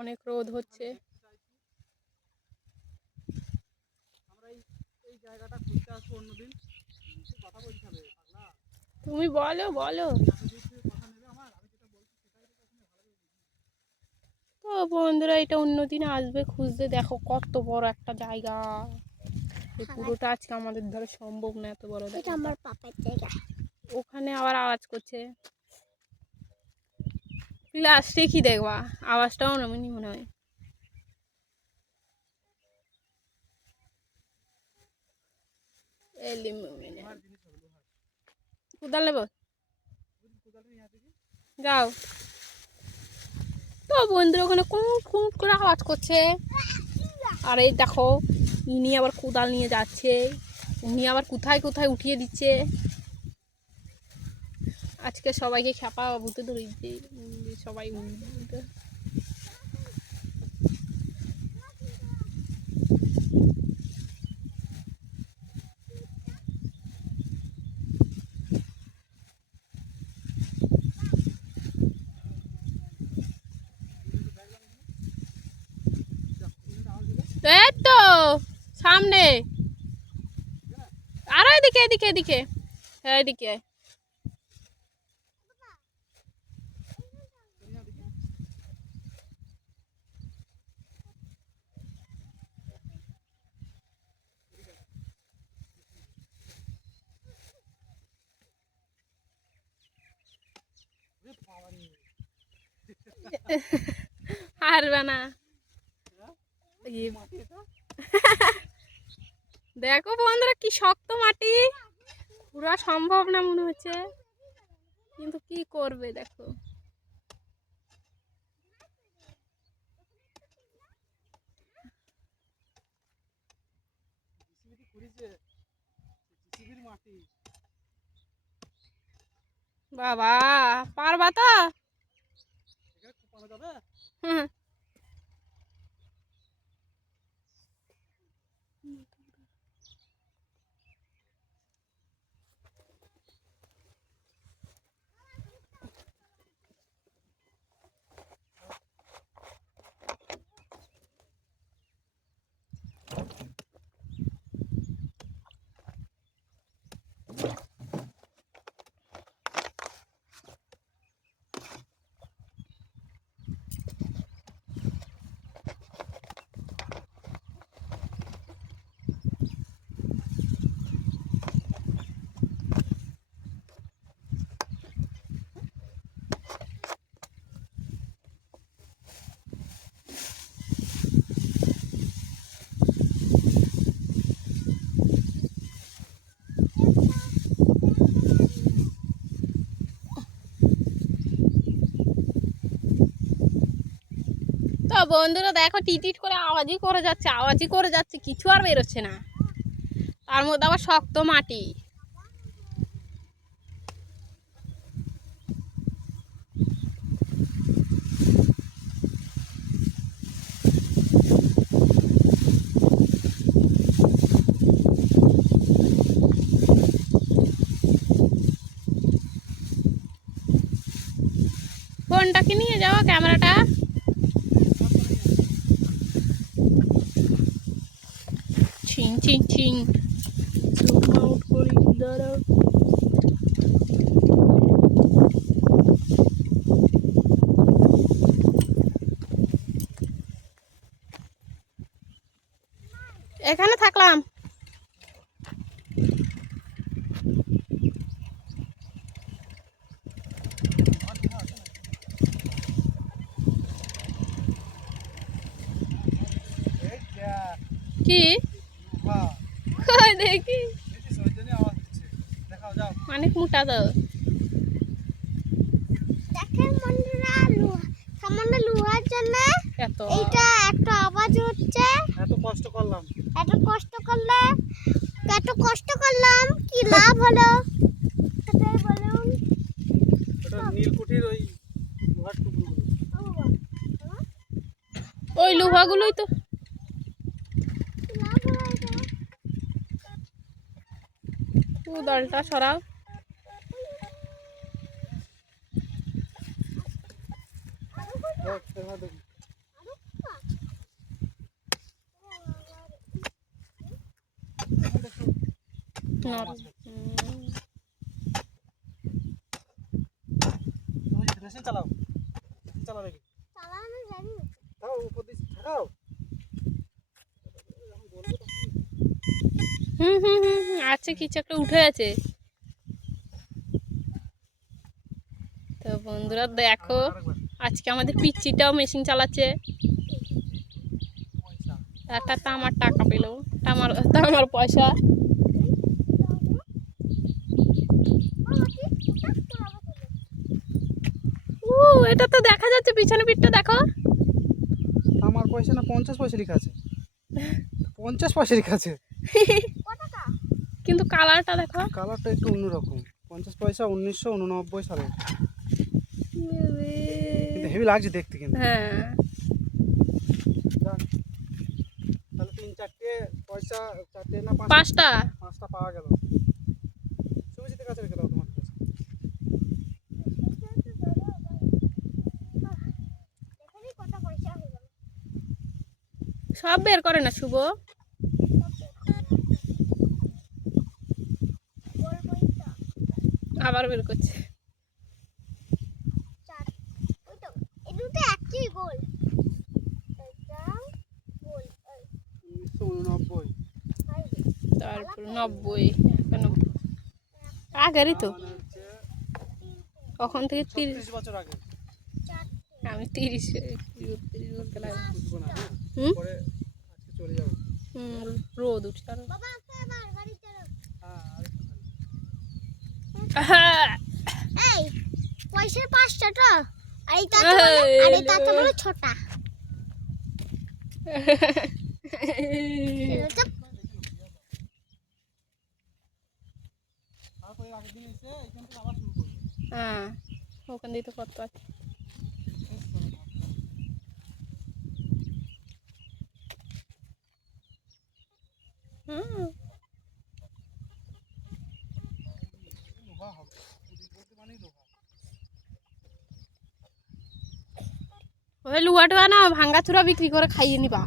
অনেক রোদ হচ্ছে। তুমি বলো বলো। তো বন্ধুরা এটা অন্যদিন আসবে খুঁজতে। দেখো কত বড় একটা জায়গা। এই পুরোটা আজকে আমাদের ধরে সম্ভব না, এত বড়। এটা আমার পাপার জায়গা। ওখানে আবার আওয়াজ করছে। লাস্টে কি দেখবা, আওয়াজটাও নামেনি মনে হয়। কোদাল নেব, যাও। তো বন্ধুরা ওখানে কুঁট কুঁট করে আওয়াজ করছে। আর এই দেখো ইনি আবার কোদাল নিয়ে যাচ্ছে, উনি আবার কোথায় কোথায় উঠিয়ে দিচ্ছে। আজকে সবাইকে খেপা ভূতে ধরেছে সবাই। এই তো সামনে, আরো এদিকে এদিকে এদিকে, হ্যাঁ এদিকে। হারবে না। দেখো বন্ধুরা কি শক্ত মাটি, পুরো সম্ভব না মনে হচ্ছে, কিন্তু কি করবে দেখো। বাবা পারবা তো? হুম। তো বন্ধুরা দেখো টিটিট করে আওয়াজই করে যাচ্ছে, আওয়াজই করে যাচ্ছে, কিছু আর বেরোচ্ছে না। তার মধ্যে আবার শক্ত মাটি। ফোনটাকে নিয়ে যাওয়া, ক্যামেরাটা। ছিং ছিং ছিং আউট করি দাঁড়াও। এখানে থাকলাম। কি দেখি অনেক মোটা তো। দেখেন বন্ধুরা সামান্য লোহার জন্য এইটা একটা আওয়াজ হচ্ছে। এত কষ্ট করলাম কি লাভ হলো সেটাই বলুন। এটা নীলকুঠির ওই লোহার টুকরোগুলো, ওই লোহাগুলোই তো। উদালটা সরাও। নরম। মেশিন চালাও, চালাও দেখি, চালানো জানি না। দাও উপর দিয়ে ঠাকাও। আছে কিছু একটা উঠে আছে। তো বন্ধুরা দেখো, আজকে আমাদের পিচ্চিটাও মেশিন চালাচ্ছে। একটা তামার টাকা পেল, তামার পয়সা। এটা তো দেখা যাচ্ছে, পিছনে পিঠটা দেখো। আমার পয়সা না 50 পয়সা লেখা আছে, 50 পয়সা লেখা আছে, কিন্তু কালারটা দেখো, কালারটা একটু অন্যরকম। 50 পয়সা 1989 সালে, কিন্তু হেভি লাগছে দেখতে কিন্তু। হ্যাঁ তাহলে 3-4টে পয়সা, 4টে না 5টা 5টা পাওয়া গেল। সুবিজিতের কাছে রেখে দাও তোমার কাছে। সব বের করে না শুভ, আবার বের করছে। তারপর 90, 91, আগেরই তো, ওখান থেকে 30 বছর আগে। আমি 30 বলতে লাগলাম। বুঝবো না, হুম পরে আজকে চলে যাবো। রোদ উঠছে আর এই পয়সা 5টা তো, আর এই তাতে বলে 6টা। তারপরে আগের দিন এসে এখান থেকে আবার শুরু করবো। হ্যাঁ, ওখান দিয়ে তো কত আছে। লোহা হবে, বলতে মানেই লোহা। ওই লুয়া টুয়া না ভাঙ্গা চূড়া বিক্রি করে খাইয়ে নিবা।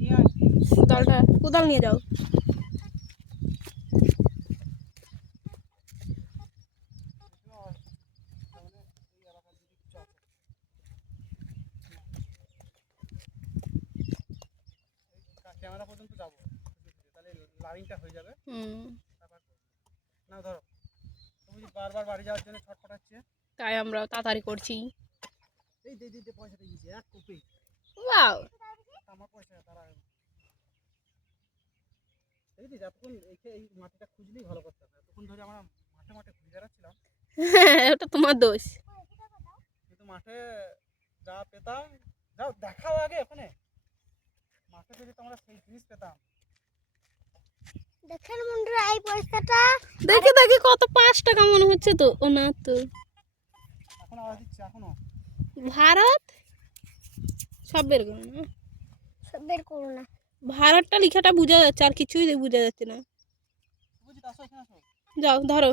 নিয়ে আয়। কোদালটা, কোদাল নিয়ে যাও। ক্যামেরা পর্যন্ত যাবো, তাহলে লাইনটা হয়ে যাবে। না ধরো, তুমি বারবার বাড়ি যাওয়ার জন্য ছটফটাচ্ছে, তাই আমরা তাড়াতাড়ি করছি। এই দে দে দে, পয়সাটা দিয়েছি 1 কপি। ওয়াও, আমার পয়সা তারা এই যে যতক্ষণ এই মাটিটা খুঁজলেই ভালো করতে হবে। এতক্ষণ ধরে আমরা মাঠে মাঠে ঘুরে বেড়াচ্ছিলাম, ওটা তোমার দোষ। কিন্তু মাঠে যা পেতাম, যাও দেখাও আগে ওখানে মাঠে যদি তোমরা সেই জিনিস পেতাম। দেখেন বন্ধুরা, এই পয়সাটা দেখে দেখে কত 5 টাকা মনে হচ্ছে তো। ও না তো, এখন আওয়াজ দিচ্ছে এখনো। ভারত সব বের করো না, সব বের করো না। ভারতটা লেখাটা বোঝা যাচ্ছে, আর কিছুই বোঝা যাচ্ছে না। বুঝিত, আসো এখানে আসো, যাও ধরো,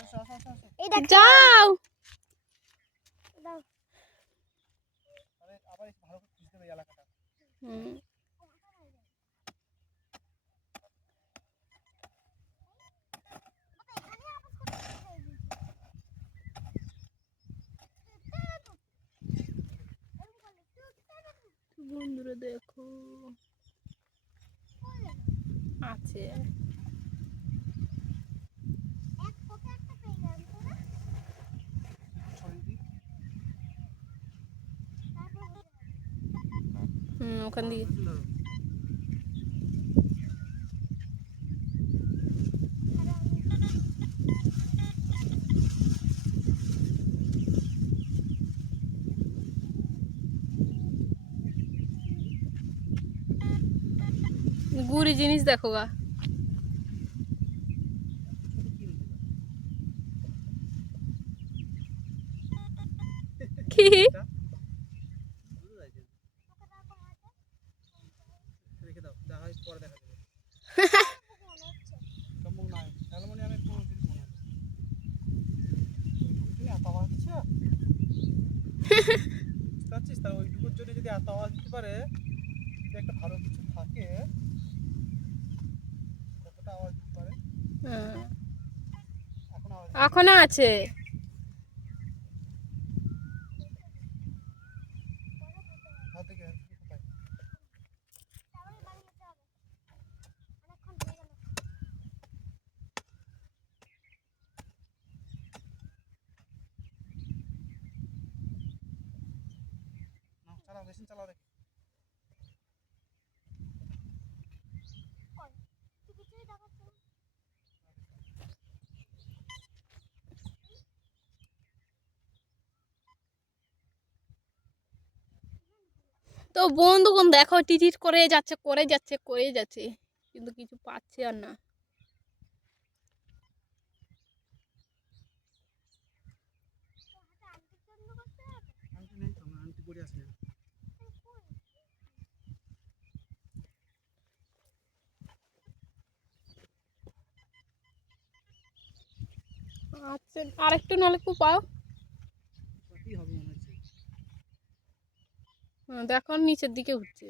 আসো আসো আসো আসো। এই দেখো, যাও। দাও। আরে আবার একটু ভালো করে খুঁজতে হবে এই এলাকাটা। বন্ধুরা দেখো, আছে ওখান দিয়ে। গুড়ি জিনিস দেখো গা, কি রেখে দাও, দেখা হয় পরে দেখা যাবে। সম্ভব নয়, অ্যালুমিনিয়ামের কোনো জিনিস মনে হয় তুমি এত আওয়াজ দিচ্ছ, বুঝতে পারছিস? তাহলে ওইটুকুর জন্য যদি এত আওয়াজ দিতে পারে, একটা ভালো কিছু থাকে কতটা আওয়াজ দিতে পারে। হ্যাঁ, এখন আওয়াজ এখনো আছে। হাত থেকে কোথায় না চালাও মেশিন চালাও দেখি। তো বন্ধুগণ দেখো টিটিট করে যাচ্ছে করে যাচ্ছে করে যাচ্ছে, কিন্তু কিছু পাচ্ছে আর না। আন্টি নেই তো, আমার আন্টি পড়ে আসে না। আচ্ছা, আরেকটু নাহলে খুব পাও। কি হবে মনে হচ্ছে। দেখো নিচের দিকে উঠছে।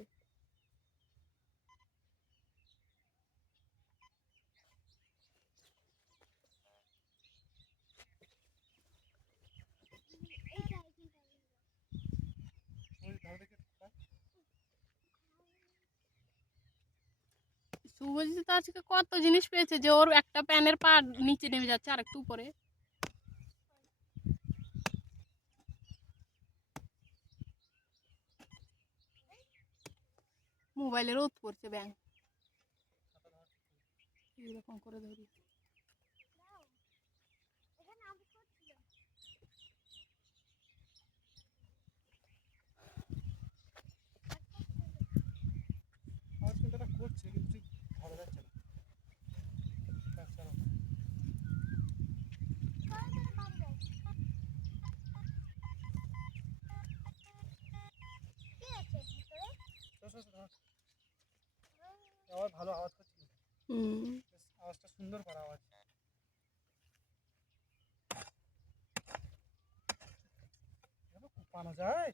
ওই ধরো দেখি কোথায়। শুভজিৎ তো আজকে কত জিনিস পেয়েছে যে ওর একটা প্যানের পা নিচে নেমে যাচ্ছে আর একটু উপরে। মোবাইলের রোদ পড়ছে ব্যাং, এরকম করে ধরি। আওয়াজ কিন্তু এটা করছে কিন্তু ঠিক ধরা যাচ্ছে না। ব্যাস, চালাও। চলো, চলো, চলো, ধরো। আওয়াজ ভালো আওয়াজ করছিল। বেশ আওয়াজটা সুন্দর করা আওয়াজ। এভাবে কুপানো যায়?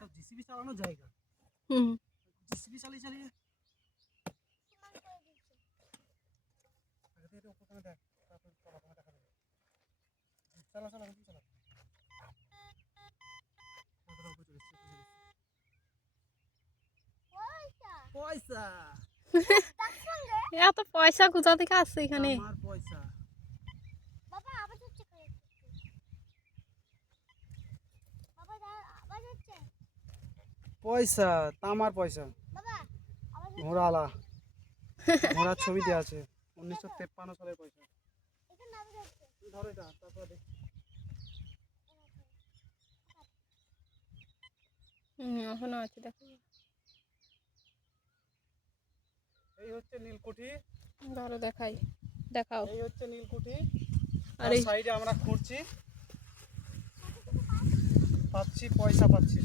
সব জিসিবি চালানোর জায়গা। হুম, জিসিবি চালিয়ে চালিয়ে আগে থেকে উপর দেখ, তারপর চলাফেরা দেখা যাবে। চালা চালা বেশি চালা। কতটা উপরে চলে এসেছে, পয়সা এত পয়সা কোথা থেকে আসছে এখানে? আমার পয়সা। বাবা আবার হচ্ছে বাবা আবার হচ্ছে পয়সা তামার পয়সা। বাবা আবার ঘোড়ালা ঘোড়ার ছবি দেওয়া আছে 1953 সালের পয়সা। এখানে আবার হচ্ছে ধরো এটা তারপর দেখি। এখনো আছে দেখো। এই হচ্ছে নীলকুঠি। ধরো দেখাই, দেখাও। এই হচ্ছে নীলকুঠি। আর আর এই সাইডে আমরা খুঁড়ছি, পাচ্ছি পয়সা পাচ্ছি।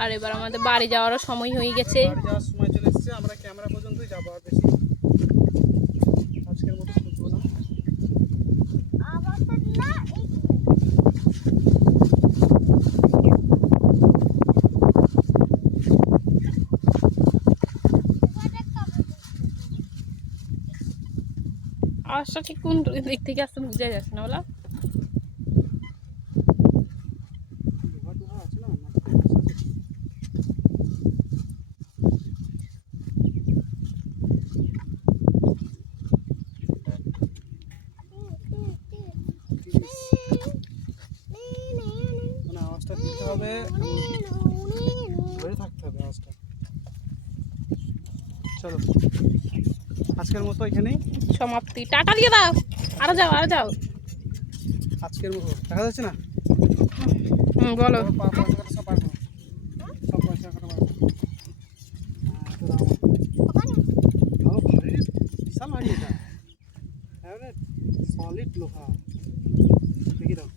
আর এবার আমাদের বাড়ি যাওয়ারও সময় হয়ে গেছে। বাড়ি যাওয়ার সময় চলে এসেছে, আমরা ক্যামেরা পর্যন্তই যাবো, আর বেশি আজকের মতো শুনবো না। আবার তো না এই আওয়াজটা ঠিক কোন দিক থেকে আসতে বোঝা যাচ্ছে না বলা। লোহা টোহা আছে না, মানে আওয়াজটা দিতে হবে, ধরে থাকতে হবে আওয়াজটা। চলো আজকের মতো এখানেই সমাপ্তি, টাটা দিয়ে দাও। আরো যাও আরো যাও। আজকের মতো দেখা যাচ্ছে না। বলো। পয়সা কাটা সব বার করো, সব পয়সা কাটা বার করো। ভালো ভারী, বিশাল ভারী এটা, সলিড লোহা। দেখি দাও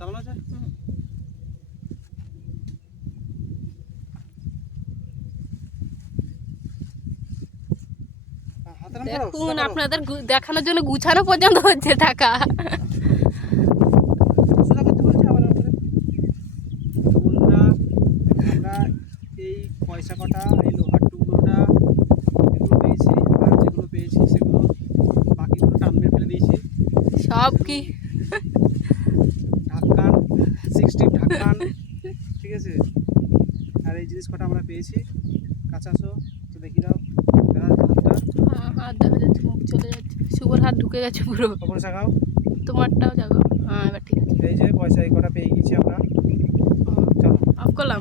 চালানো আছে। হাত দেখুন আপনাদের দেখানোর জন্য গুছানো পর্যন্ত হচ্ছে টাকা। বন্ধুরা আমরা এই পয়সা কটা, এই লোহার টুকরোটা এগুলো পেয়েছি, আর যেগুলো পেয়েছি সেগুলো বাকিগুলো টান মেরে ফেলে দিয়েছি। সব কি ঢাকান 60 ঢাকান, ঠিক আছে। আর এই জিনিস কটা আমরা পেয়েছি। কাঁচাশো তো দেখি দাও, হাতটা হাত দেখা যাচ্ছে, মুখ চলে যাচ্ছে, শুভর হাত ঢুকে গেছে পুরো। ওপরে শাখাও। তোমারটাও জাগো। হ্যাঁ এবার ঠিক আছে, এই যে পয়সা এই কটা পেয়ে গেছি আমরা। চলো অফ করলাম।